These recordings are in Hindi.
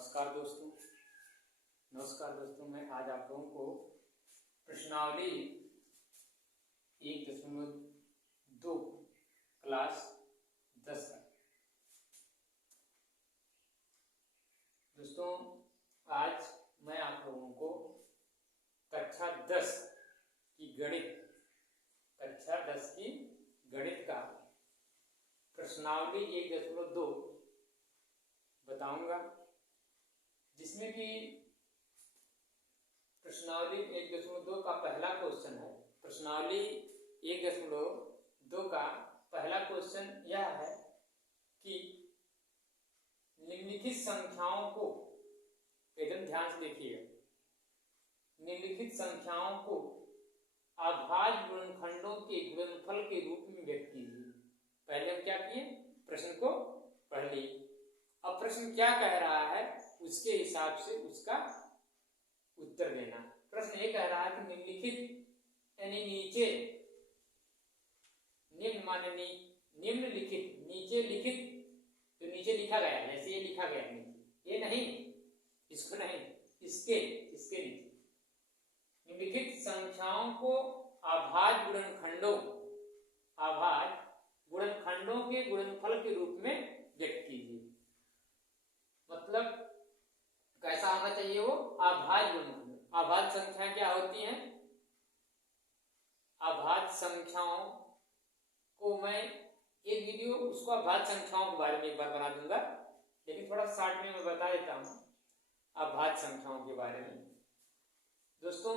नमस्कार दोस्तों, मैं आज आप लोगों को प्रश्नावली 1.2 क्लास 10 का दोस्तों आज मैं आप लोगों को कक्षा 10 की गणित का प्रश्नावली 1.2 बताऊंगा, जिसमें कि प्रश्नावली 1.2 का पहला क्वेश्चन है। प्रश्नावली 1.2 का पहला क्वेश्चन यह है कि निम्नलिखित संख्याओं को, एकदम ध्यान से देखिएगा, निम्नलिखित संख्याओं को अभाज्य गुणनखंडों के गुणनफल के रूप में व्यक्त कीजिए। पहले हम क्या किए, प्रश्न को पढ़ लिए। अब प्रश्न क्या कह रहा है उसके हिसाब से उसका उत्तर देना। प्रश्न ये कह रहा है कि निम्नलिखित यानी नीचे, निम्न माने निम्नलिखित, नीचे लिखित, जो नीचे लिखा गया, जैसे ये लिखा गया नीचे, ये नहीं, इसको नहीं, इसके नीचे निम्नलिखित संख्याओं को अभाज्य गुणनखंडों के गुणनफल के रूप में व्यक्त कीजिए। मतलब कैसा होना चाहिए वो, अभाज्य गुणनखंड। अभाज्य संख्या क्या होती हैं? अभाज्य संख्याओं को मैं एक वीडियो उसको अभाज्य संख्याओं के बारे में एक बार बना दूंगा, लेकिन थोड़ा शॉर्ट में मैं बता देता हूं अभाज्य संख्याओं के बारे में। दोस्तों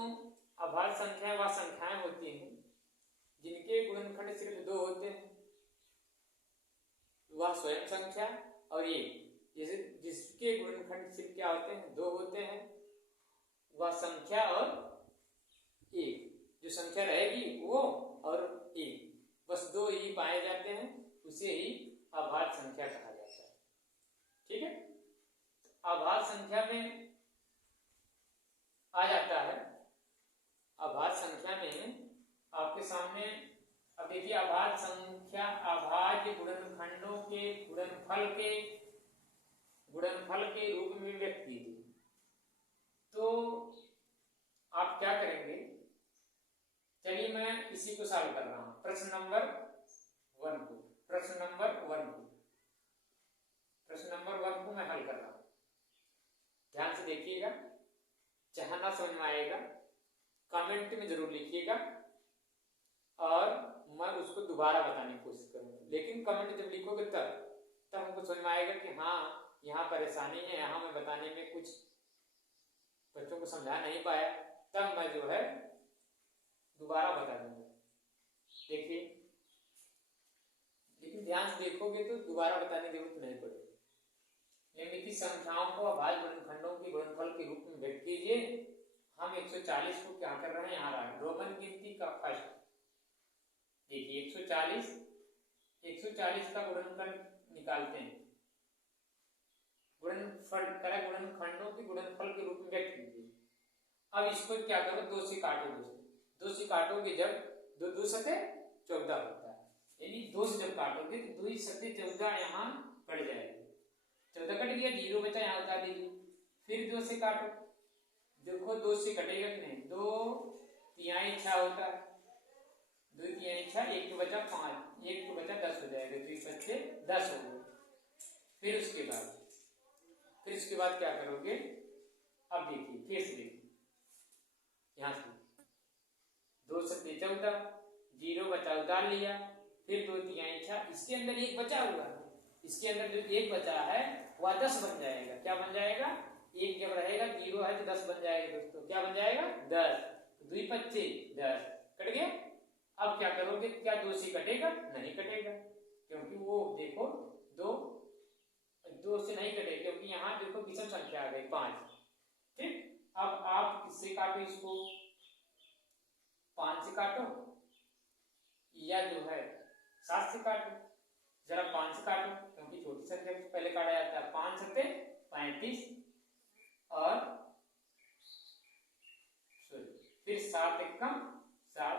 अभाज्य संख्याएं वह संख्याएं होती हैं जिनके गुणनखंड सिर्फ 2 होते हैं, वह स्वयं संख्या, और ये जैसे जिसके गुणनखंड सिर्फ क्या होते हैं, 2 होते हैं, वह संख्या और 1, जो संख्या रहेगी वो और 1, बस 2 ही पाए जाते हैं, उसे ही अभाज्य संख्या कहा जाता है। ठीक है, अभाज्य संख्या में आ जाता है, अभाज्य संख्या में आपके सामने अब देखिए, अभाज्य संख्या अभाज्य गुणनखंडों के गुणनफल के रूप में व्यक्त कीजिए। तो आप क्या करेंगे, चलिए मैं इसी को सॉल्व कर रहा हूं। प्रश्न नंबर 1 को मैं हल कर रहा हूं। ध्यान से देखिएगा, जहां ना समझ में आएगा कमेंट में जरूर लिखिएगा और मैं उसको दोबारा बताने की कोशिश करूंगा। लेकिन कमेंट जब लिखोगे तब हमको समझ में आएगा कि हाँ यहाँ परेशानी है, यहाँ मैं बताने में कुछ बच्चों को समझा नहीं पाया, तब मैं जो है दोबारा बता दूंगा। देखिए, लेकिन ध्यान से देखोगे तो दोबारा बताने की जरूरत नहीं पड़ेगी। निम्नलिखित संख्याओं को अभाज्य गुणनखंडों के गुणनफल के रूप में व्यक्त कीजिए। हम 140 को क्या कर रहे हैं, यहाँ रोमन गिनती का फर्स्ट। देखिए 140 का गुणनफल निकालते हैं, गुणनखंडों के गुणनफल के रूप में व्यक्त कीजिए। अब इसको क्या करो, 2 से काटो। 2 से काटोगे जब 2 सते 14 होता है, यानी 2 से जब काटोगे तो 2 सते 14 यहाँ कट जाएगी। 14 कट गया, 0 बचा, यहाँ उतार दीजिए। फिर 2 से काटो, देखो 2 से कटेगा कि नहीं, 2 तिहाई 6 होता है, 2 तिहाई 6, 1 तो बचा 5, 1 तो बचा 10 हो जाएगा, 2 बच्चे 10 हो गए। फिर उसके बाद क्या करोगे, अब देखिए फिर से देखिए, यहां से 2 सत्ते 14, 0 बचा उतार लिया, फिर 2 तिहाई 6, इसके अंदर 1 बचा हुआ है, इसके अंदर जो 1 बचा है वह 10 बन जाएगा। क्या बन जाएगा, 1 जब रहेगा 0 है तो 10 बन जाएगा। दोस्तों क्या बन जाएगा, 10, 2 पच्चे 10, कट गया। अब क्या करोगे, क्या 2 से कटेगा, नहीं कटेगा, क्योंकि वो देखो 2 से नहीं कटेगा, क्योंकि यहाँ देखो विषम संख्या आ गई 5। ठीक, अब आप किससे काटो, इसको 5 से काटो या जो है 7 से काटो। जरा 5 से काटो, क्योंकि छोटी संख्या को पहले काटा जाता है। 5 सत्ते 35 और फिर 7 एकम 7,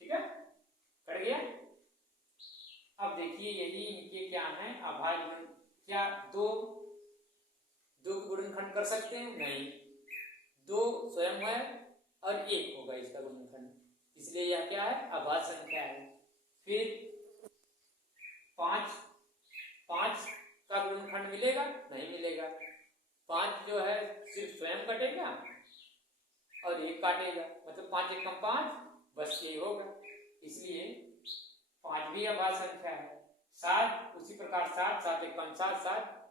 ठीक है, कट गया। अब देखिए यही इनके क्या है, अभाज्य क्या दो दो के गुणनखंड कर सकते हैं? नहीं, दो स्वयं है और एक होगा इसका गुणनखंड, इसलिए यह क्या है? अभाज्य संख्या है। फिर पांच का गुणनखंड मिलेगा? नहीं मिलेगा। पांच जो है सिर्फ स्वयं कटेगा और एक काटेगा, मतलब 5 एकम 5, बस यही होगा, इसलिए 5 भी अभाज्य संख्या है। 7 उसी प्रकार 7 एकम 7,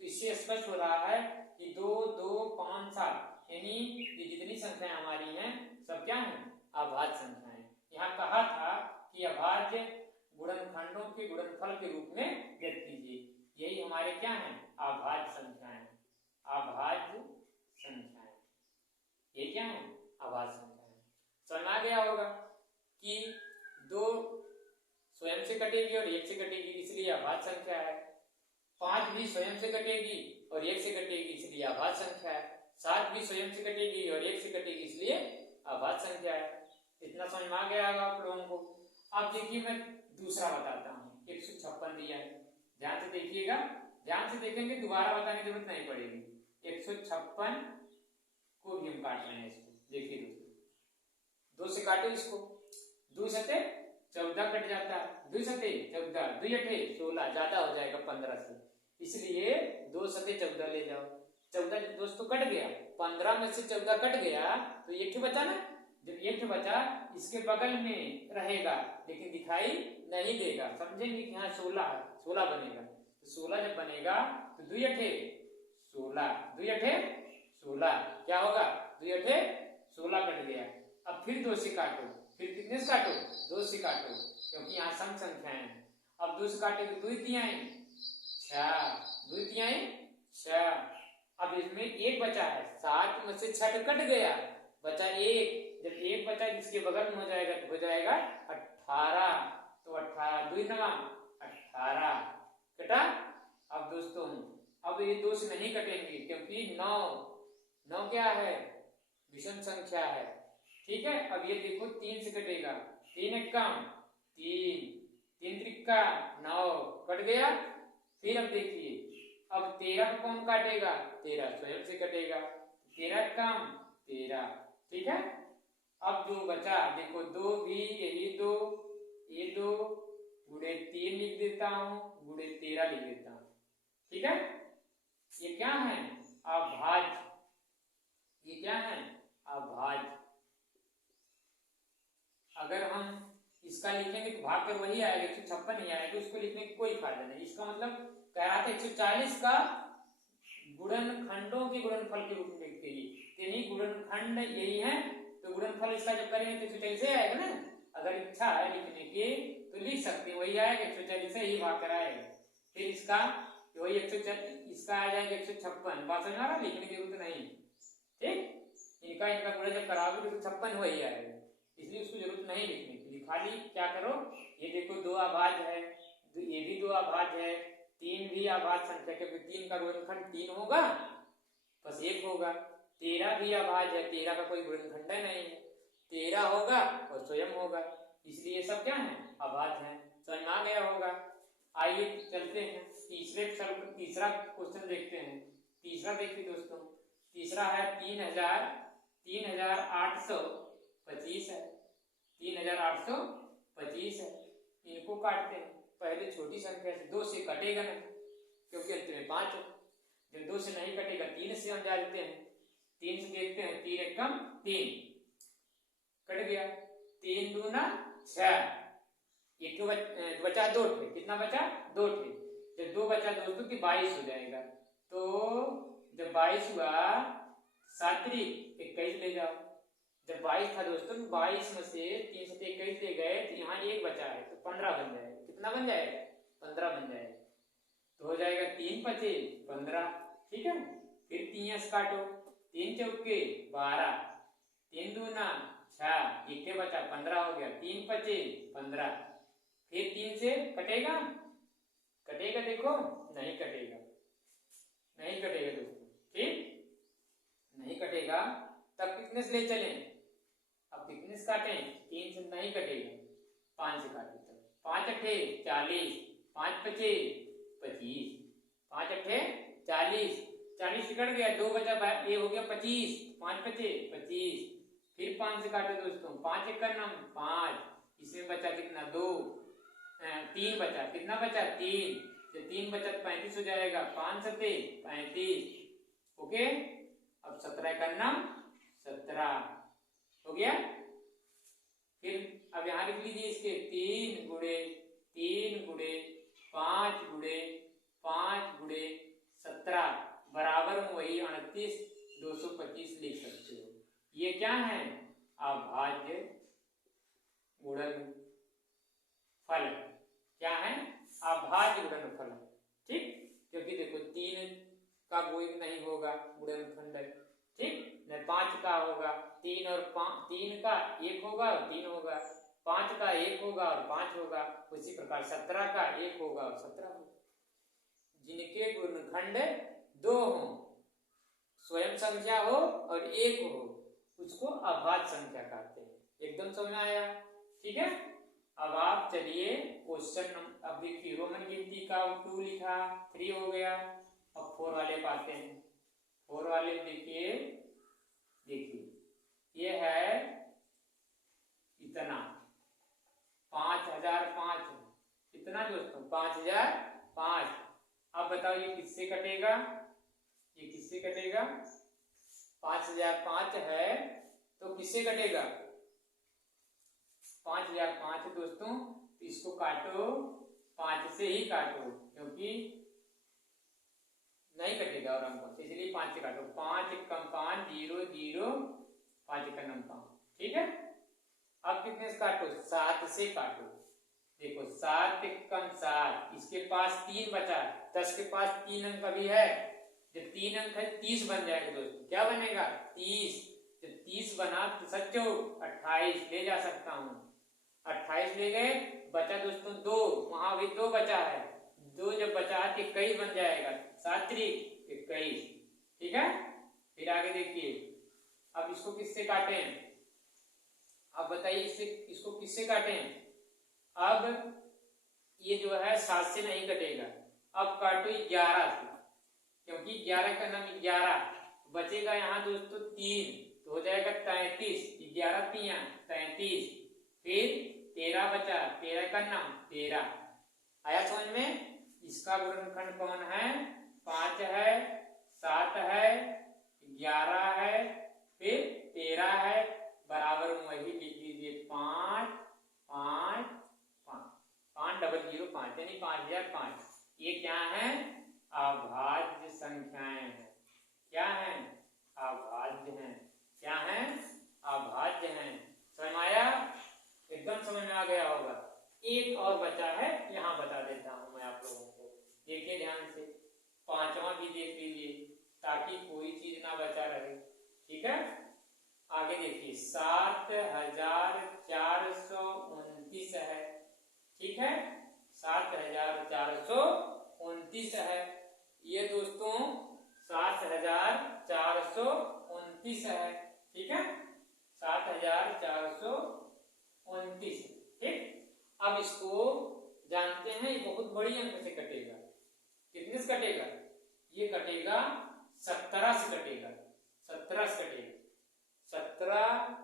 तो इससे स्पष्ट हो रहा है कि 2 2 5 7 यानी ये जितनी संख्याएं हमारी हैं सब क्या हैं? अभाज्य संख्याएं। यहाँ कहा था कि अभाज्य गुणनखंडों के गुणनफल के रूप में व्यक्त कीजिए, यही हमारे क्या हैं? अभाज्य संख्याएं। अभाज्य संख्याएं ये क्या है? अभाज्य संख्याएं। समझ आ गया होगा कि 2 स्वयं से कटेगी और 1 से कटेगी, इसलिए अभाज्य संख्या है। 5 भी स्वयं से कटेगी और 1 से कटेगी, इसलिए अभाज्य संख्या है। 7 भी स्वयं से कटेगी और 1 से कटेगी, इसलिए अभाज्य संख्या है। इतना समझ में आ गया होगा आप लोगों को। अब देखिए मैं दूसरा बताता हूँ। 156 दिया है, ध्यान से देखिएगा, ध्यान से देखेंगे दोबारा बताने की जरूरत नहीं पड़ेगी। 156 को भी हम काट रहे हैं इसको, देखिए दोस्तों, 2 से काटो इसको, 2 सते 14 कट जाता है, 2 सते 14, 2 अठे 16, ज्यादा हो जाएगा 15 से, इसलिए 2 सते 14 ले जाओ। 14 दोस्तों कट गया, 15 में से 14 कट गया तो एक ठे बचा ना। जब एक ठे बचा, इसके बगल में रहेगा लेकिन दिखाई नहीं देगा, समझेंगे कि हाँ 16 बनेगा। तो 16 जब बनेगा तो 2 अठे 16, 2 अठे 16 क्या होगा? 2 अठे 16 कट गया। अब फिर 2 से काटो, फिर कितने से काटो? 2 से काटो, क्योंकि यहाँ सम संख्या है। अब 2 से काटे तो 2 तिहाई 6, 2 तिहाई 6। अब इसमें एक बचा है, 7 में से 6 कट गया, बचा 1। जब 1 बचा इसके बगल में हो जाएगा तो हो जाएगा 18, तो 18 2 नवा 18 कटा। अब दोस्तों अब ये 2 से नहीं कटेंगे, क्योंकि 9 क्या है? विषम संख्या है, ठीक है। अब ये देखो 3 से कटेगा, 3 एकम 3, 3 त्रिका 9 कट गया। फिर अब देखिए, अब 13 को कौन काटेगा? 13 स्वयं से कटेगा, 13 एकम 13, ठीक है। अब जो बचा देखो, 2 भी यही 2, ये 2 गुणे 3 लिख देता हूं, गुणे 13 लिख देता हूं, ठीक है। ये क्या है? अभाज्य। ये क्या है? अभाज्य। अगर हम इसका लिखेंगे तो भाग कर वही आएगा, 156 ही आएगा, उसको लिखने का कोई फायदा नहीं। इसका मतलब कह रहा था 140 का गुणनखंडों के गुणनफल के रूप में लिखते ही गुणनखंड यही है, तो गुणनफल इसका जब करेंगे तो 140 से आएगा ना। अगर इच्छा है लिखने की तो लिख सकते हैं, वही आएगा, 140 से ही भाग कर आएगा। फिर इसका वही 140, इसका आ जाएगा 156। बात समझ आ रहा? लिखने की जरूरत नहीं, ठीक। इनका गुणा जब कराओगे तो 156 वही आएगा, इसलिए उसको जरूरत नहीं लिखने की। खाली क्या करो, ये देखो 2 अभाज्य है, ये भी 2 अभाज्य है, 3 भी अभाज्य संख्या, क्योंकि 3 का गुणनखंड 3 होगा, बस 1 होगा। 13 भी अभाज्य है, 13 का कोई गुणनखंड नहीं है, 13 होगा और स्वयं होगा, इसलिए सब क्या है? अभाज्य है। समझ में आ गया होगा। आइए चलते हैं तीसरा क्वेश्चन देखते हैं। तीसरा देखिए दोस्तों, तीसरा है 3825 है, 3825 है। इनको काटते हैं, पहले छोटी संख्या से, 2 से कटेगा नहीं क्योंकि अंत में 5 है। जब 2 से नहीं कटेगा 3 से हम जा देते हैं, 3 से देखते हैं, 3 एकम 3 कट गया, 3 दूना 6, एक बचा 2 थे, कितना बचा? 2 थे। जब 2 बचा दोस्तों की 22 हो जाएगा, तो जब 22 हुआ 7 त्रिक 21 ले जाओ। जब 22 था दोस्तों, 22 में से 3 से 21 ले गए तो यहाँ 1 बचा है, तो 15 बन जाएगा। कितना बन जाएगा? 15 बन जाएगा, तो हो जाएगा 3 पचे 15, ठीक है। फिर 3 से काटो, 3 चौके 12, 3 दूना 6, एक के बचा 15 हो गया, 3 पचे 15। फिर 3 से कटेगा? कटेगा देखो, नहीं कटेगा, नहीं कटेगा दोस्तों, ठीक, नहीं कटेगा। तब कितने से ले चलें? अब कितने से काटें? 3 से नहीं कटेगा, 5 से काटे, तब 5 अठे 40, 5 पचे 25, 5 अट्ठे 40, 40 कट गया, 2 बचा, ये हो गया 25, 5 बचे 25, फिर 5 से काटो दोस्तों, 5 एक करना 5, इसमें बचा कितना 2, 3 बचा, कितना बचा 3, जब 3 बचा 35 हो जाएगा, 5 सत्ते 35, ओके। अब 17 करना 17 हो गया। फिर अब यहाँ लिख लीजिए इसके 3 गुणे 3 गुणे 5 गुणे 5 गुणे 17 बराबर वही 38, 225 लिख सकते हो। ये क्या है? अभाज्य गुणनफल। क्या है? अभाज्य गुणनफल। ठीक, क्योंकि देखो 3 का कोई नहीं होगा गुणनखंड, ठीक, न 5 का होगा, 3 और 3 का 1 होगा और 3 होगा, 5 का 1 होगा और 5 होगा, उसी प्रकार 17 का 1 होगा और 17 होगा। जिनके गुणनखंड 2 हो, स्वयं संख्या हो और 1 हो, उसको अभाज्य संख्या कहते हैं। एकदम समझ में आया? ठीक है। अब आप चलिए क्वेश्चन, अब देखिए रोमन गिनती का 2 लिखा, 3 हो गया। अब 4 वाले पाते हैं। 4 वाले देखिए, ये है इतना 5005, कितना दोस्तों 5005। अब बताओ ये किससे कटेगा? ये किससे कटेगा? 5005 है तो किससे कटेगा? 5005 दोस्तों, इसको काटो 5 से ही काटो, क्योंकि नहीं कटेगा और अंक से, इसलिए 5 से काटो। 5 कम 5 0 0, 5 का नंबर 5, ठीक है। अब कितने से काटो? 7 से काटो। देखो 7 कम 7, इसके पास 3 बचा, 10 के पास 3 अंक अभी है, जब 3 अंक है 30 बन जाएगा दोस्तों। क्या बनेगा? 30। जब 30 बना तो सच्चो 28 ले जा सकता हूं, 28 ले गए, बचा दोस्तों 2, वहां भी 2 बचा है, 2 जब बचा तो 21 बन जाएगा, 7 3 21, ठीक है। फिर आगे देखिए, अब इसको किससे काटें? अब बताइए इसको किससे काटें? अब ये जो है 7 से नहीं कटेगा, अब काटो 11 से, क्योंकि 11 का नाम 11, बचेगा यहाँ दोस्तों 3, तो हो जाएगा 33, 11 3 33, फिर 13 बचा, 13 का नाम 13। आया समझ में? इसका गुणनखंड कौन है? 5 है, 7 है, 11 है, फिर 13 है, बराबर वही लिख लीजिए 5 5 5 5 0 5, यानी 5005। ये क्या है? अभाज्य संख्याएं हैं। क्या है? अभाज्य हैं। क्या है? अभाज्य हैं। समझ में आया? एकदम समझ में आ गया होगा। एक और बचा है, यहाँ बता देता हूं मैं आप लोगों को, देखिए ध्यान से, 5वां भी देख लीजिए ताकि कोई चीज ना बचा रहे, ठीक है। आगे देखिए 7429 है, ठीक है, 7429 है। ये दोस्तों 7429 है, ठीक है, 7429, ठीक। अब इसको जानते हैं, ये बहुत बड़ी अंक से कटेगा। कितने से कटेगा? ये कटेगा 17 से कटेगा, 17 से कटेगा। 17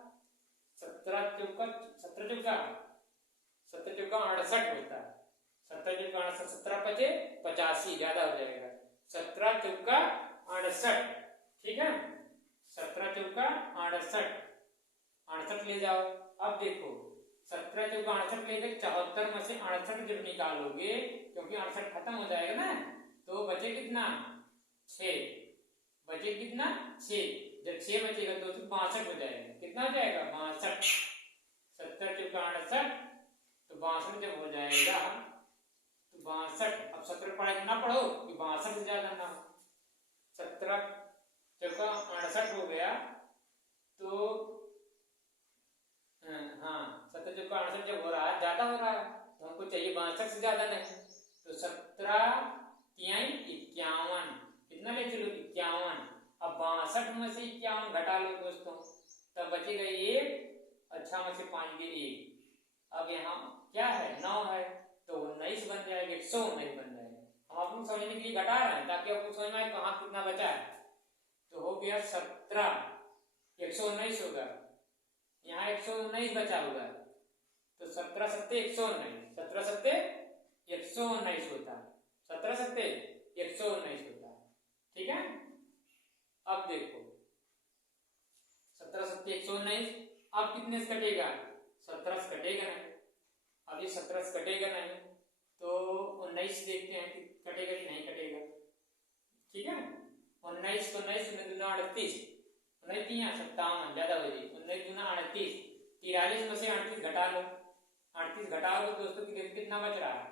चौका 68 होता है, 17 चौका 68, 17 पचे 85, ज्यादा हो जाएगा, 17 चौका 68, ठीक है, 17 चौका 68 ले जाओ। अब देखो 17 चौका 68 ले गए, 74 में से 68 जब निकालोगे, क्योंकि 68 खत्म हो जाएगा ना, तो बचे कितना? 6, बचे कितना? 6। जब 6 बचेगा तो 62 हो जाएगा। कितना हो जाएगा? 62। 70 चौका 68, तो 62 जब हो जाएगा तो 62, अब 17 पढ़ा ना पढ़ो कि 62 से ज्यादा ना हो। 17 चौका 68 हो गया, तो हाँ 17 चौका 68 जब हो रहा है, ज्यादा हो रहा है, तो हमको चाहिए 62 से ज्यादा नहीं, तो 17 तिहाई 51, कितना ले चलो? 51। अब 62 में से 51 घटा लो दोस्तों, तब बचेगा 1, अच्छा में से 5 के 1। अब यहाँ क्या है? 9 है, तो 19 बन जाएगा, 119 बन जाएगा। हम अपन समझने के लिए घटा रहे हैं ताकि आपको समझ में आए कहाँ कितना बचा है। तो हो गया 17, 119 होगा, यहाँ 119 बचा होगा, तो 17 सत्ते 119, 17 सत्ते 119 होता है, 17 सत्ते 119 होता है। ठीक है, अब देखो 17 सत्ते 119, अब कितने से कटेगा, 17 से कटेगा नहीं, अब ये 17 से कटेगा नहीं, तो 19 देखते हैं कि कटेगा कि नहीं कटेगा। ठीक है, 19 को 19 दूना 38, 19 57 ज्यादा हो जाएगी, 19 दूना 38, 43 में से 38 घटा लो, 38 घटाओ तो दोस्तों की देखो कितना बच रहा है,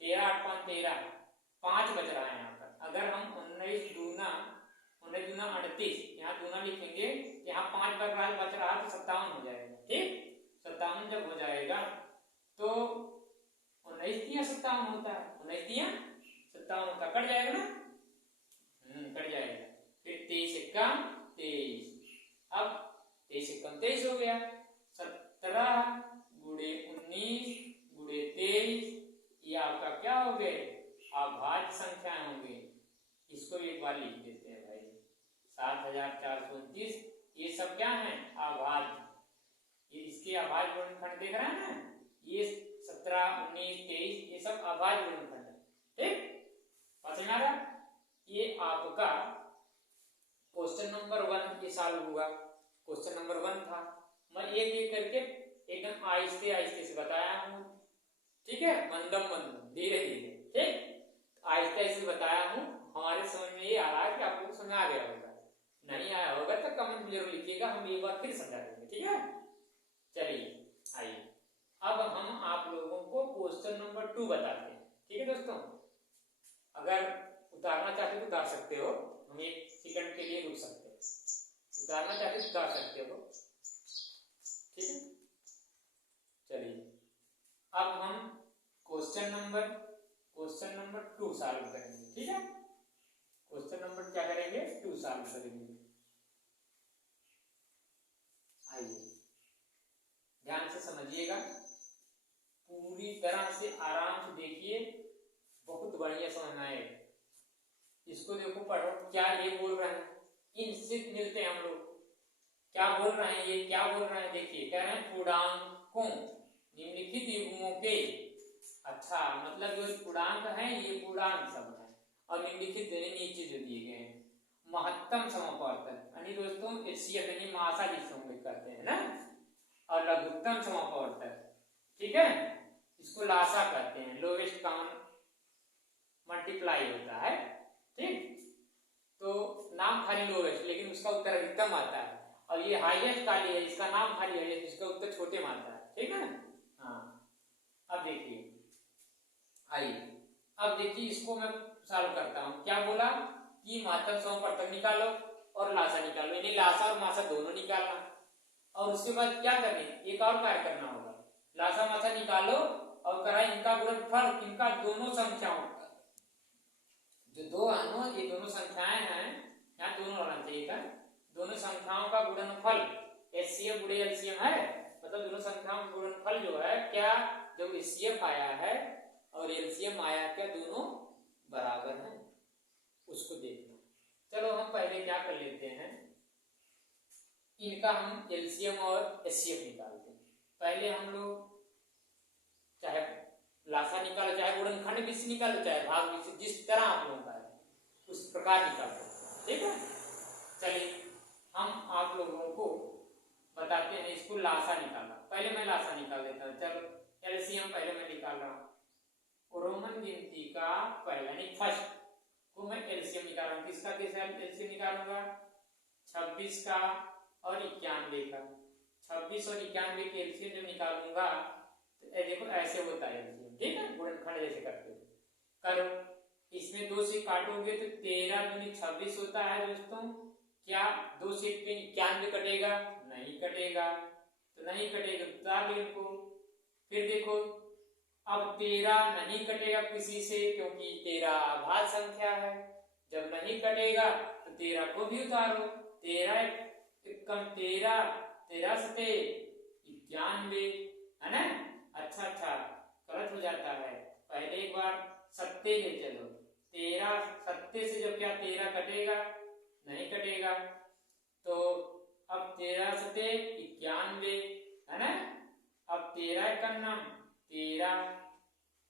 13 8 5 13, 5 बच रहा है यहाँ पर। अगर हम 19 दूना 38, यहाँ दूना लिखेंगे, यहाँ 5 बच रहा है, 57 हो जाएगा। ठीक, 57 जब हो जाएगा तो 19 तिया 57 होता है, 19 तिया 57 होता, कट जाएगा ना, कट जाएगा। फिर 23 एक्का 23, अब 23 एक्का 23 हो गया, 17 गुणे 19 गुणे 23, ये आपका क्या हो गए, अभाज्य संख्याएं होंगी। इसको एक बार लिख देते हैं भाई, 7429, ये सब क्या है, अभाज्य, ये इसके अभाज्य गुणनखंड देख रहे हैं ना, ये 17 19 23 ये सब अभाज्य गुणनखंड है। ठीक, पता चल रहा, ये आपका क्वेश्चन नंबर 1 ये सॉल्व हुआ। क्वेश्चन नंबर 1 था, मैं एक एक करके एकदम आहिस्ते आहिस्ते से बताया हूँ। ठीक है, मंदम मंदम धीरे धीरे, ठीक आहिस्ते आहिस्ते बताया हूँ। हमारे समझ में ये आ रहा है कि आप लोग समझ आ गया होगा, नहीं आया होगा तो कमेंट में जरूर लिखिएगा, हम एक बार फिर समझा देंगे। ठीक है, चलिए आइए अब हम आप लोगों को क्वेश्चन नंबर 2 बताते हैं। ठीक है दोस्तों, अगर उतारना चाहते तो उतार सकते हो, हम 1 सेकंड के लिए रुक सकते हैं, उतारना चाहते तो उतार सकते हो। ठीक है, चलिए अब हम क्वेश्चन नंबर 2 सॉल्व करेंगे। ठीक है, क्वेश्चन नंबर क्या करेंगे, 2 सॉल्व करेंगे। आइए ध्यान से समझिएगा, पूरी तरह से आराम से देखिए, बहुत बढ़िया समझ में आएगा। इसको देखो, पढ़ो क्या ये बोल रहे हैं, इनसे मिलते हैं हम लोग, क्या बोल रहे हैं, ये क्या बोल रहे हैं, देखिए कह रहे हैं पूर्णांकों निम्नलिखित युग्मों के, अच्छा मतलब जो पूर्णांक है ये पूर्णांक शब्द है, और निम्नलिखित नीचे जो दिए गए हैं, महत्तम समापवर्तक यानी दोस्तों HCF यानी मासा जिसको हम कहते हैं ना, और लघुत्तम समापवर्तक, ठीक है इसको लासा कहते हैं, लोवेस्ट कॉमन मल्टीप्लाई होता है। ठीक, तो नाम खाली लोवेस्ट लेकिन उसका उत्तर अधिकतम आता है, और ये हाईएस्ट खाली है, इसका नाम खाली है, इसका उत्तर छोटे में आता है। ठीक है, हाँ अब देखिए, आइए अब देखिए इसको मैं सॉल्व करता हूँ। क्या बोला कि महत्तम समापवर्तक निकालो और लासा निकालो, यानी लासा और मासा दोनों निकालना, और उसके बाद क्या करने, एक और कार्य करना होगा, लासा मासा निकालो और करा इनका गुणनफल, इनका दोनों संख्याओं का, जो दो आनो ये दोनों संख्याएं हैं, यहाँ दोनों होना चाहिए था, दोनों संख्याओं का गुणनफल HCF गुणे LCM है, मतलब दोनों संख्याओं का गुणनफल जो है क्या, जब HCF आया है और LCM आया क्या, दोनों बराबर हैं, उसको देखना। चलो हम पहले क्या कर लेते हैं, इनका हम LCM और HCF निकालते हैं। पहले हम लोग चाहे लासा निकालो, चाहे गुणनखंड भी से निकालो, चाहे भाग भी से, जिस तरह आप लोगों का है उस प्रकार निकालो। ठीक है, चलिए हम आप लोगों को बताते हैं, इसको लासा निकालना। पहले मैं लासा निकाल देता हूँ, चलो LCM पहले मैं निकाल रहा हूँ, रोमन गिनती का पहला यानी फर्स्ट को मैं LCM निकाल रहा हूँ। किसका LCM निकालूंगा, 26 का और 91 का, 26 और 91 के LCM जब निकालूंगा तो देखो ऐसे होता है LCM। ठीक है, गुणनखंड जैसे करते हो, करो, इसमें 2 से काटोगे तो 13 दूनी 26 होता है दोस्तों। क्या 2 से 91 कटेगा, नहीं कटेगा, तो नहीं कटेगा उतार लो इनको। फिर देखो अब 13 नहीं कटेगा किसी से, क्योंकि 13 अभाज्य संख्या है, जब नहीं कटेगा तो 13 को भी उतारो, 13 कम 13, 13 सते 91 है ना। अच्छा गलत हो जाता है, पहले एक बार सत्ते ले चलो, 13 सत्ते से जब क्या 13 कटेगा, नहीं कटेगा, तो अब 13 सते 91 है ना। अब 13 का नाम 13,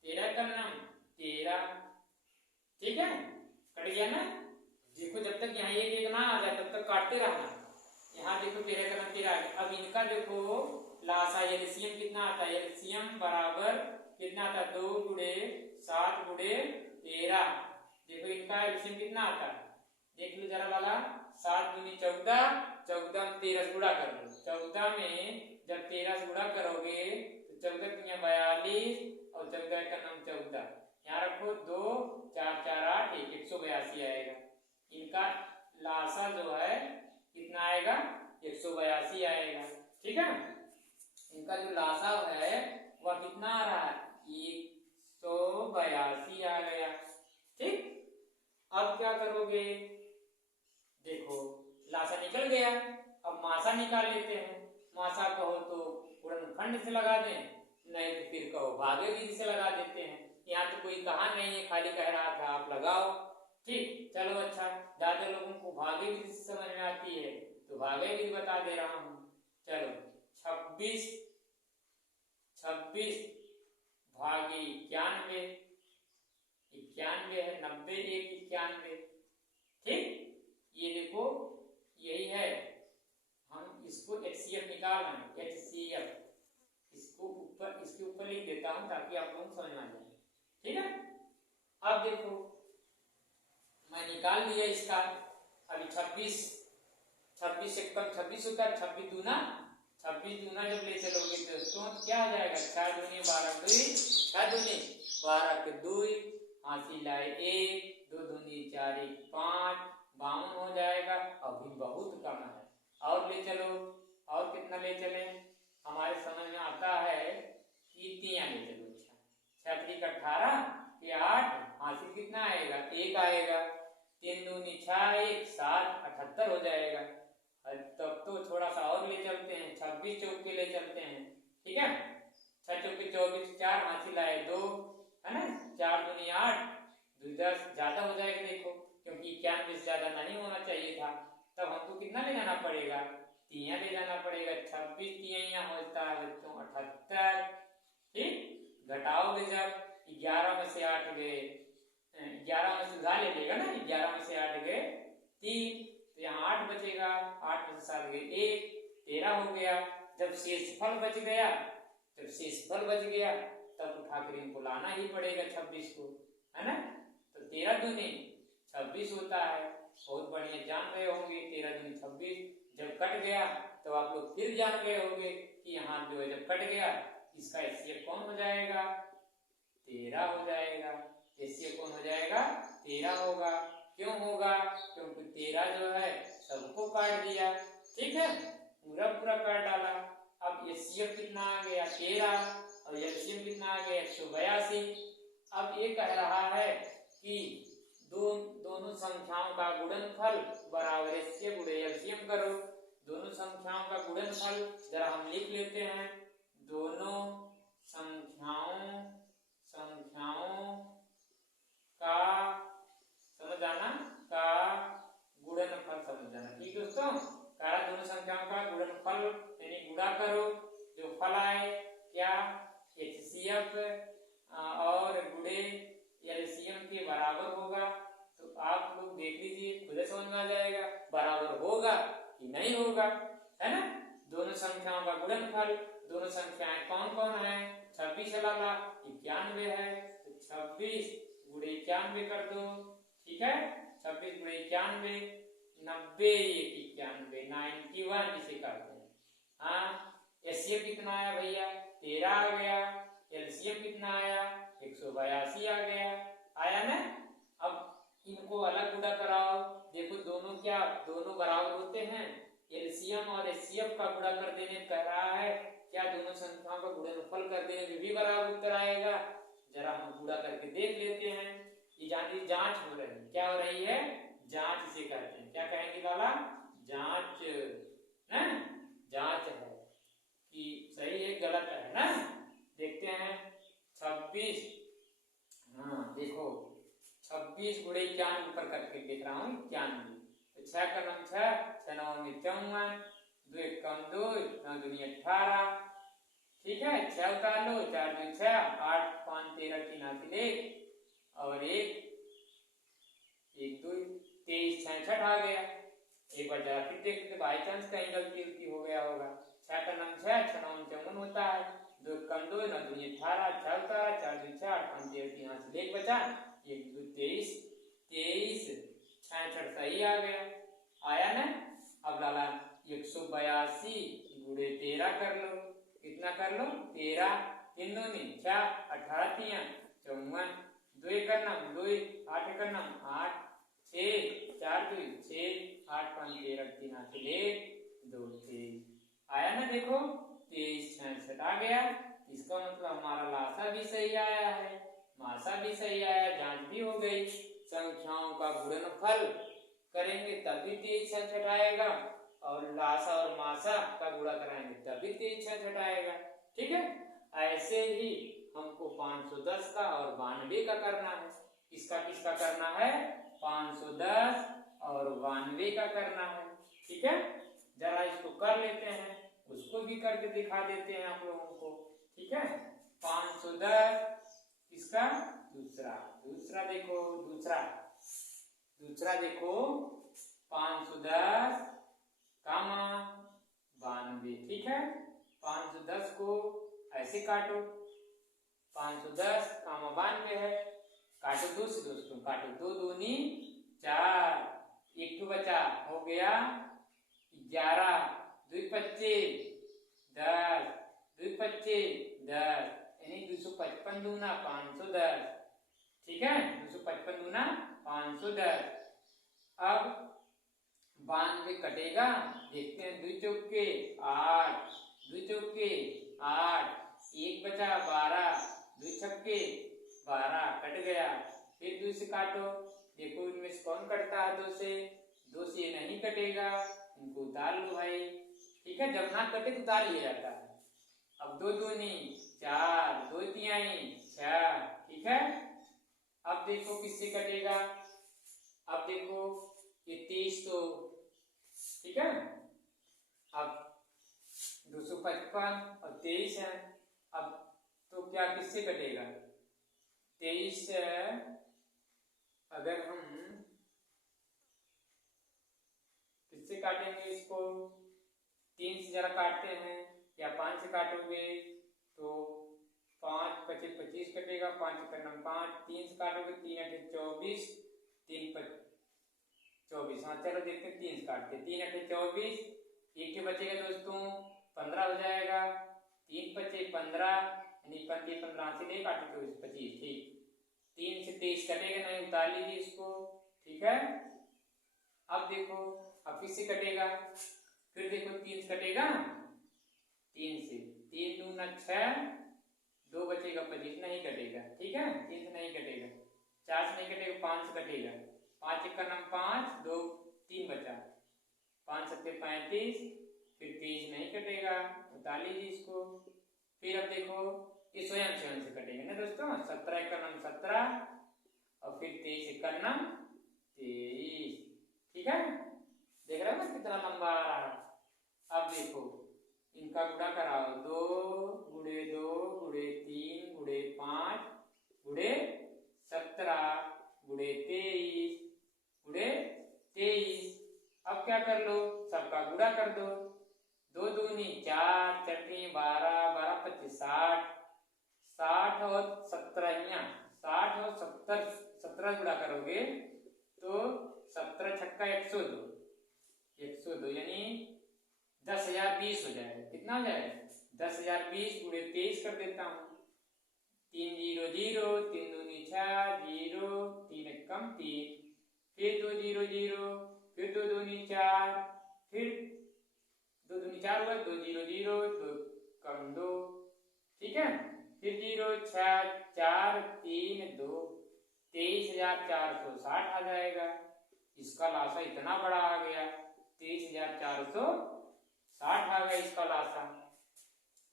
13 का नाम 13, ठीक है, कट गया ना। देखो जब तक यहाँ एक ना आ जाए तब तक काटते रहना। यहाँ देखो 13 का नाम 13 आ गया। अब इनका देखो लासा एलसीएम कितना आता है, एलसीएम बराबर कितना आता है, 2 गुणे 7 गुणे 13। देखो इनका एलसीएम कितना आता है, देख लो जरा वाला, 7 दूनी 14, 14 में 13 से गुणा कर लो। 14 में जब 13 से गुणा करोगे तो 14 तिया 42 और 14 का नाम 14, यहाँ रखो 2 4 4 8 182 आएगा। इनका लासा जो है कितना आएगा, 182 आएगा, ठीक है। इनका जो लासा है वह कितना आ रहा है, 182 आ गया, ठीक। अब क्या करोगे, देखो लासा निकल गया, अब मासा निकाल लेते हैं। मासा कहो तो गुणनखंड से लगा दें, नहीं तो फिर कहो भागे विधि से लगा देते हैं। यहाँ तो कोई कहा नहीं है, खाली कह रहा था आप लगाओ, ठीक। चलो अच्छा, ज्यादा लोगों को भागे विधि से समझ में आती है तो भागे विधि बता दे रहा हूं। चलो 26 भागे 91, 91 है, 90 1 91, ठीक। ये देखो यही है, हम इसको HCF निकाल रहे हैं, HCF, इसको ऊपर, इसके ऊपर लिख देता हूं ताकि आप लोग समझ में आ जाए, ठीक है। अब देखो मैं निकाल लिया इसका, अभी 26 से कम 26 होता है, 26 दूना जब ले चलोगे दोस्तों तो क्या हो जाएगा, 4 दूनी 12 2, 4 दूनी 12 के 2, हासिल लाए 1, 2 दूनी 4 1 5, 52 हो जाएगा। अभी बहुत कम है, और ले चलो, और कितना ले चले, हमारे समझ में आता है कि 3 ले चलो। अच्छा 6 18 के 8, हासिल कितना आएगा, 1 आएगा, 3 दूनी 6 1 7 78 हो जाएगा। तब तो थोड़ा सा और ले चलते हैं, 26 चौके ले चलते हैं, ठीक है। 6 चौके 24, 4 हासिल आए 2, है ना, 4 दूनी 8, 2 10 ज्यादा हो जाएगा देखो, क्योंकि 91 से ज्यादा नहीं होना चाहिए था। तब हमको कितना ले जाना पड़ेगा, 3 ले जाना पड़ेगा। 26 3 होता है बच्चों 78, ठीक। घटाओगे जब 11 में से 8 गए, 11 में से उधार ले लेगा ना, 11 में से 8 गए 3, तो यहाँ 8 बचेगा, 8 में से 7 गए 1, 13 हो गया। जब शेषफल बच गया, तब उठाकर इनको लाना ही पड़ेगा 26 को, है ना। तो 13 दूनी 26 होता है, बहुत बढ़िया जान गए होंगे। 13 दूनी 26, जब कट गया तो आप लोग फिर जान गए होंगे कि यहाँ जो है जब कट गया इसका HCF कौन हो जाएगा, 13 हो जाएगा। HCF कौन हो जाएगा, 13 होगा। क्यों होगा, क्योंकि 13 जो है सबको काट दिया, ठीक है, पूरा काट डाला। अब HCF कितना आ गया 13, और LCM कितना आ गया 182। अब ये कह रहा है कि दोनों संख्याओं का गुणनफल बराबर HCF गुणे LCM करो। दोनों संख्याओं का गुणनफल जरा हम लिख लेते हैं, दोनों संख्याओं का समझ आना, का गुणनफल समझ जाना, ठीक है दोस्तों। दोनों संख्याओं का गुणनफल यानी गुणा करो, जो फल आए क्या HCF और गुणे LCM के बराबर होगा। तो आप लोग देख लीजिए, खुद समझ में आ जाएगा बराबर होगा कि नहीं होगा, है ना। दोनों संख्याओं का गुणनफल, दोनों संख्याएं कौन कौन है, 26 अलावा 91 है, तो 26 गुणे 91 कर दो, ठीक है। 26 गुणे 91, 90 91, 91 जिसे कहते हैं। हाँ, HCF कितना आया भैया, 13 आ गया। LCM कितना आया, 182 आ गया, आया ना। अब इनको अलग गुणा कराओ, देखो दोनों बराबर होते हैं। LCM और HCF का गुणा कर देने कह रहा है, क्या दोनों संख्याओं का गुणनफल कर देने में भी बराबर उत्तर आएगा। जरा हम गुणा करके देख लेते हैं। ये जांच हो रही है, क्या हो रही है, जांच इसे कहते हैं। क्या कहेंगे लाला, जांच ना, जांच है कि सही है गलत है ना। देखते हैं 26, हाँ देखो 26 गुणे 91 ऊपर करके देख रहा हूँ 91। तो 6 का नाम 6, 6 9 में 54, 2 1 2, 9 दूनी 18। ठीक है, 6 उतार लो, 4 2 6, 8 5 13 3 हासिल 1 और 1 1 2 23 66 आ गया। एक बार जरा फिर देखते बाई चांस कहीं गलती उलटी हो गया होगा। 6 का नाम 6, 6 9 54 होता है, 2 कम 2 9 दूनी 18, 6 उतारा, 4 2 6, 8 5 13 3 हासिल 1 बचा, 1 2 23 23 66 सही आ गया। आया ना। अब लाला 182 गुणे 13 कर लो। कितना कर लो 13, 3 दूनी 6, 18 3 54, 2 1 नाम 2 8 1 नाम 8 6 4 2 6, 8 5 13 3 हासिल 1 2 23। आया ना। देखो 23 66 आ गया। इसका मतलब हमारा लासा भी सही आया है, मासा भी सही आया, जांच भी हो गई। संख्याओं का गुणनफल करेंगे तभी 23 66 आएगा, और लासा और मासा का गुणा कराएंगे तभी 23 66 आएगा। ठीक है, ऐसे ही हमको 510 का और 92 का करना है। किसका किसका करना है? 510 और 92 का करना है। ठीक है, जरा इसको कर लेते हैं, उसको भी करके दिखा देते हैं आप लोगों को। ठीक है, 510 किसका? दूसरा। दूसरा देखो, दूसरा देखो 510 कामा 92। ठीक है, 510 को ऐसे काटो, 510 कामा 92 है, काटो 2 से दोस्तों, काटो 2 दूनी 4, 1 बचा हो गया 11, 2 25 10, 2 25 10, यानी 255 दूना 510। ठीक है, 255 दूना 510। अब 92 कटेगा, देखते हैं 2 चौके 8, 2 चौके 8, 1 बचा 12, 2 छक्के 12 कट गया। फिर 2 से काटो, देखो इनमें से कौन कटता है 2 से? 2 से ये नहीं कटेगा, इनको उतार लो भाई। ठीक है, जब ना कटे तो उतार लिया जाता है। अब 2 दूनी 4, 2 तिहाई 6। ठीक है, अब देखो किससे कटेगा? अब देखो ये 23 तो ठीक है, अब 255 और 23 है। अब तो क्या किससे कटेगा? 23 अगर हम किससे काटेंगे इसको? 3 से जरा काटते हैं, या 5 से काटोगे तो 5 25 25 कटेगा, 5 करना 5, 3 से काटोगे 3 8 24, 3 24। हाँ चलो देखते हैं 3 से काटते, 3 8 24, एक के बचेगा दोस्तों 15 हो जाएगा, 3 बचे 15, यानी 15 से नहीं काटे तो 25। ठीक, 3 से 23 कटेगा नहीं, उतार लीजिए इसको। ठीक है, अब देखो अब किससे कटेगा? फिर देखो 3 से कटेगा, 3 से 3 दूना 6, 2 बचेगा 25, नहीं कटेगा। ठीक है, 3 से नहीं कटेगा, 4 से नहीं कटेगा, 5 से कटेगा, 5 1 का नाम 5, 2 3 बचा, 5 7 35, फिर 23 नहीं कटेगा, उतार लीजिए इसको। फिर अब देखो ये स्वयं से कटेगा ना दोस्तों, 17 1 का नाम 17 और फिर 23 1 का नाम 23। ठीक है, देख रहे हो ना कितना लंबा आ रहा है। अब देखो इनका गुणा कराओ, 2 गुणे 2 गुणे 3 गुणे 5 गुणे 17 गुणे 23 गुणे 23। अब क्या कर लो, सबका गुणा कर दो, 2 दूनी 4, 4 12, 12 25 60, 60 और 17, 60 और 70, 17 गुणा करोगे तो 17 छक्का 102, 102 यानी 10,020 हो जाएगा। कितना हो जाएगा? 10,020 गुणे 23 कर देता हूँ, 3 0 0, 3 दूनी 6 0, 3 1 कम 3, फिर 2 0 0, फिर 2 दूनी 4, फिर 2 दूनी 4 हुआ, 2 0 0, 2 कम 2। ठीक है, फिर 0 6 4 3 2, 23,460 आ जाएगा। इसका लासा इतना बड़ा आ गया, 23,460 आ गया इसका लासा।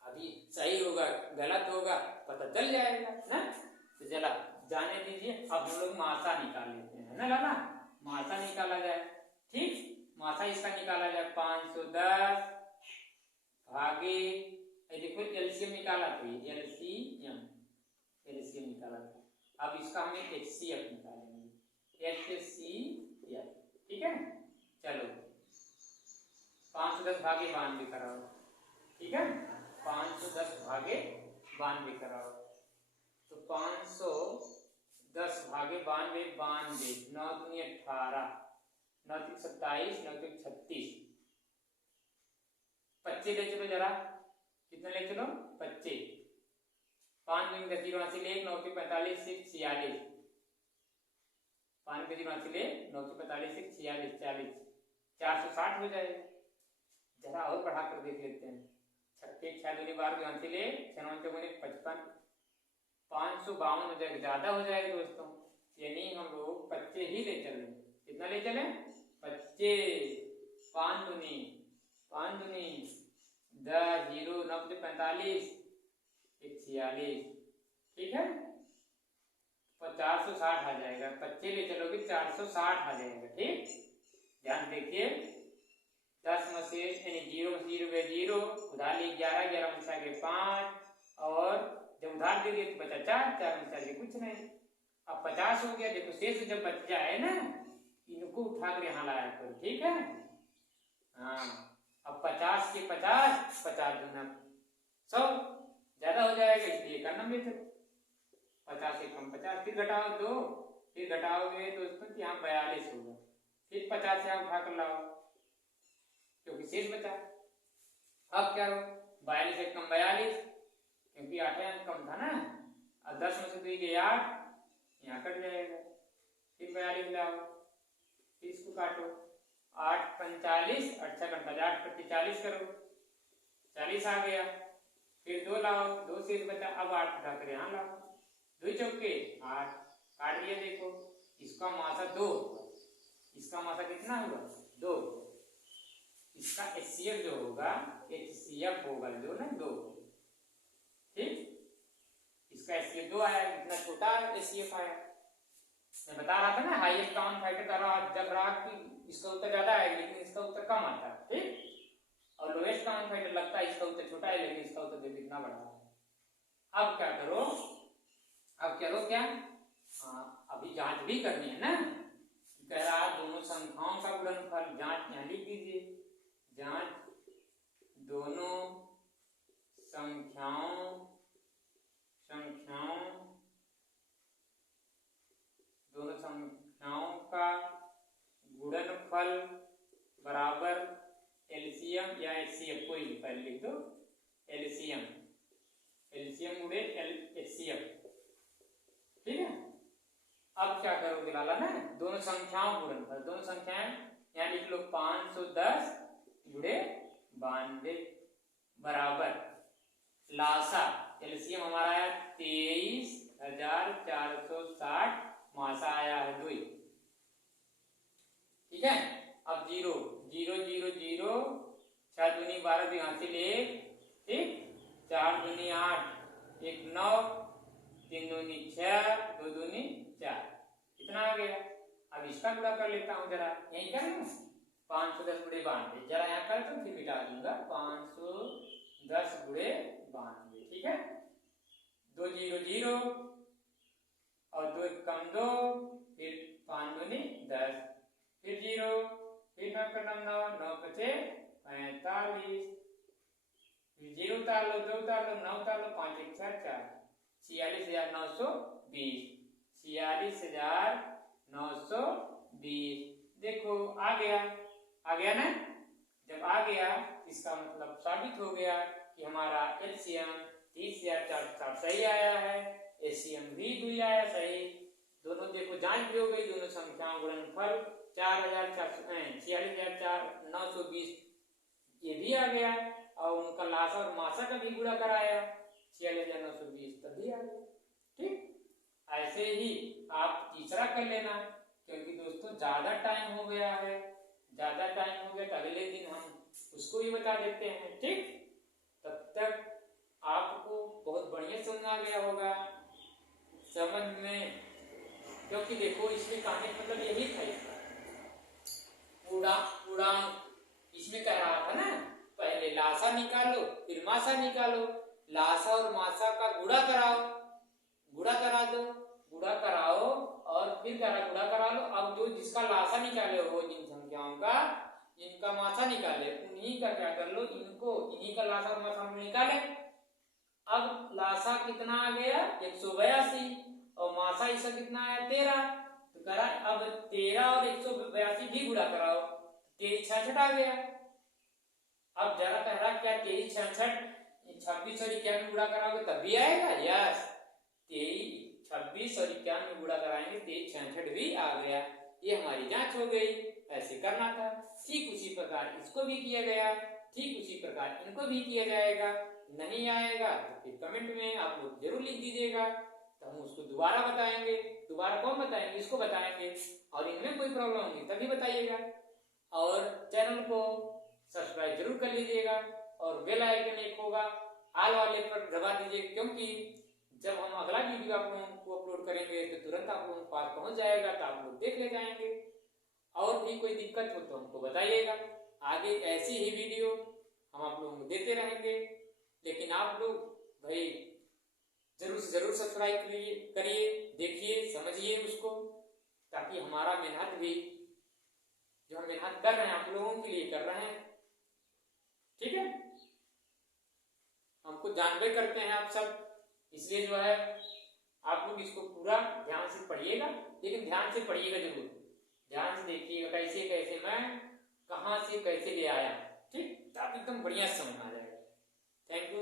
अभी सही होगा गलत होगा पता चल जाएगा ना। तो चला जाने दीजिए। अब हम लोग मासा निकाल लेते हैं, है ना लाला, मासा निकाला जाए। ठीक, मासा इसका निकाला जाए 510 भागे, देखो एलसीएम निकाला तो ये एलसीएम निकाला था। अब इसका हमें एचसीएफ निकालेंगे, एचसीएफ। ठीक है, चलो 510 भागे 92 कराओ। ठीक है, 510 भागे 92 कराओ। तो 510 भागे 92, 9 दूनी 18, 9 3 27, 9 3 36, 25 ले चलो जरा, कितने ले चलो 25, 5 दूनी 10, 0 हासिल 1, 9 3 45, 6 46, 5 के 0 हासिल 1, 9 3 45, 6 46, 40, 460 हो जाएगा। जरा और बढ़ा कर देख लेते हैं, 6 6 दूनी 12, हासिल 1, 6 9 54, 55, 552 हो जाएगा, ज्यादा हो जाएगा दोस्तों, यानी हम लोग 25 ही ले चले। कितना ले चले 25, 5 दूनी 10, 0 9 45, 46, ठीक है, 460 आ जाएगा। 25 ले चलोगे 460 आ जाएगा। ठीक, ध्यान देखिए, 10 में से यानी 0 में 0 गए 0, उधार ली 11, 11 में से आगे 5, और जब उधार दे दिए तो बचा 4, 4 में से आगे कुछ नहीं। अब 50 हो गया, देखो शेष जब बच जाए ना, इनको उठा कर यहाँ लाया करो। ठीक है, हाँ, अब 50 के 50, 50 दूना 100, ज्यादा हो जाएगा इसलिए करना बेहतर। 50 से कम 50, फिर घटाओ 2, फिर घटाओगे दोस्तों तो यहाँ 42 होगा, फिर 50 से आप उठा कर लाओ क्योंकि शेष बचा। अब क्या हो, 42 से कम 42, क्योंकि 8 अंक कम था ना, अब 10 में से 2 गए 8, यहाँ कट जाएगा, फिर 42 लाओ, फिर इसको काटो, 8 45, 8 8 पर 40 करो, 40 आ गया, फिर 2 लाओ, 2 शेष बचा, अब 8 उठा कर यहाँ लाओ, 2 चौके 8, काट दिया। देखो इसका मासा 2, इसका मासा कितना होगा 2, इसका एचसीएफ जो होगा, एचसीएफ होगा जो ना 2। ठीक, इसका एचसीएफ 2 आया, इतना छोटा एचसीएफ आया। मैं बता रहा था ना, हाईएस्ट कॉमन फैक्टर जब रहा कि इसका उत्तर ज्यादा आएगा लेकिन इसका उत्तर कम आता है। ठीक, और लोएस्ट कॉमन फैक्टर लगता है इसका उत्तर छोटा है लेकिन इसका उत्तर देखो इतना बड़ा है। अब क्या करो, अब करो क्या, अभी जांच भी करनी है ना, कह रहा है दोनों संख्याओं का गुणनफल, जांच यहाँ लिख दीजिए, जांच दोनों संख्याओं का गुणनफल बराबर एलसीएम या एचसीएफ, कोई भी पहले लिख दो, एलसीएम गुणे एचसीएफ। ठीक है, अब क्या करोगे लाला ना, दोनों संख्याओं गुणनफल, दोनों संख्याएं यहाँ लिख लो, 510 गुणे 92 बराबर लासा, एलसीएम हमारा आया 23,460, मासा आया है 2। ठीक है, अब 0 0 0 0, 6 दूनी 12, यहाँ से 1, ठीक, 4 दूनी 8, 1 9, 3 दूनी 6, 2 दूनी 4, इतना आ गया। अब इसका गुणा कर लेता हूं, जरा यही कर लूं, 510 गुणे 92, जरा यहाँ कर तो फिर मिटा दूंगा, 510 गुणे 92। ठीक है, 2 0 0 और 2 कम 2, फिर 5 दूनी 10, फिर 0, फिर 9 का 9, 9 बचे 45, फिर 0 उतार लो, 2 उतार लो, 9 उतार लो, 5 1 4 4, 46,920, 46,920। देखो आ गया ना, जब आ गया इसका मतलब साबित हो गया कि हमारा एलसीएम 30,460 सही आया है, एचसीएम भी 2 आया सही। दोनों देखो जांच भी हो गई, दोनों संख्याओं गुणनफल 46,920 ये भी आ गया, और उनका लासा और मासा का भी गुणा कराया 46,920 तभी आ गया। ठीक, ऐसे ही आप तीसरा कर लेना, क्योंकि दोस्तों ज्यादा टाइम हो गया है, ज्यादा टाइम हो गया तो अगले दिन हम उसको भी बता देते हैं। ठीक, तब तक आपको बहुत बढ़िया समझ आ गया होगा। समझ में, क्योंकि देखो इसमें कहने का मतलब यही था इसका पूर्णांक। इसमें कह रहा था ना पहले लासा निकालो फिर मासा निकालो, लासा और मासा का गुणा कराओ, गुणा करा दो, गुणा कराओ और फिर गुणा करा लो। अब जो जिसका लासा निकाले हो जिन संख्याओं का, जिनका मासा निकाले उन्हीं का क्या कर लो, इनको इन्हीं का लासा और मासा हम निकाले। अब लासा कितना आ गया 182 और मासा इसका कितना आया 13, तो करा अब 13 और 182 भी गुणा कराओ, 23 66 आ गया। अब जरा कह रहा क्या 23 66 26 और 91 गुणा कराओगे तब भी आएगा? यस, 23 26 और 91 गुणा कराएंगे 23 66 भी आ गया। ये हमारी जांच हो गई। ऐसे करना था। ठीक उसी प्रकार इसको भी किया गया, ठीक उसी प्रकार इनको भी किया जाएगा। नहीं आएगा तो फिर कमेंट में आप लोग जरूर लिख दीजिएगा, तो हम उसको दोबारा बताएंगे। दोबारा कौन बताएंगे? इसको बताएंगे। और इनमें कोई प्रॉब्लम होगी तभी बताइएगा। और चैनल को सब्सक्राइब जरूर कर लीजिएगा और बेल आइकन एक होगा ऑल वाले पर दबा दीजिए, क्योंकि जब हम अगला वीडियो आप लोगों को अपलोड करेंगे तो तुरंत आप लोगों के पास पहुंच जाएगा, तो आप लोग देख ले जाएंगे। और भी कोई दिक्कत हो तो हमको बताइएगा, आगे ऐसी ही वीडियो हम आप लोगों को देते रहेंगे। लेकिन आप लोग भाई जरूर से जरूर सब्सक्राइब करिए, देखिए, समझिए उसको, ताकि हमारा मेहनत भी जो हम मेहनत कर रहे हैं आप लोगों के लिए कर रहे हैं, ठीक है। हमको जानबे करते हैं आप सब, इसलिए जो है आप लोग इसको पूरा ध्यान से पढ़िएगा, लेकिन ध्यान से पढ़िएगा जरूर, ध्यान से देखिएगा कैसे कैसे मैं कहां से कैसे ले आया, ठीक, तब एकदम बढ़िया समझ आ जाएगा। Thank you.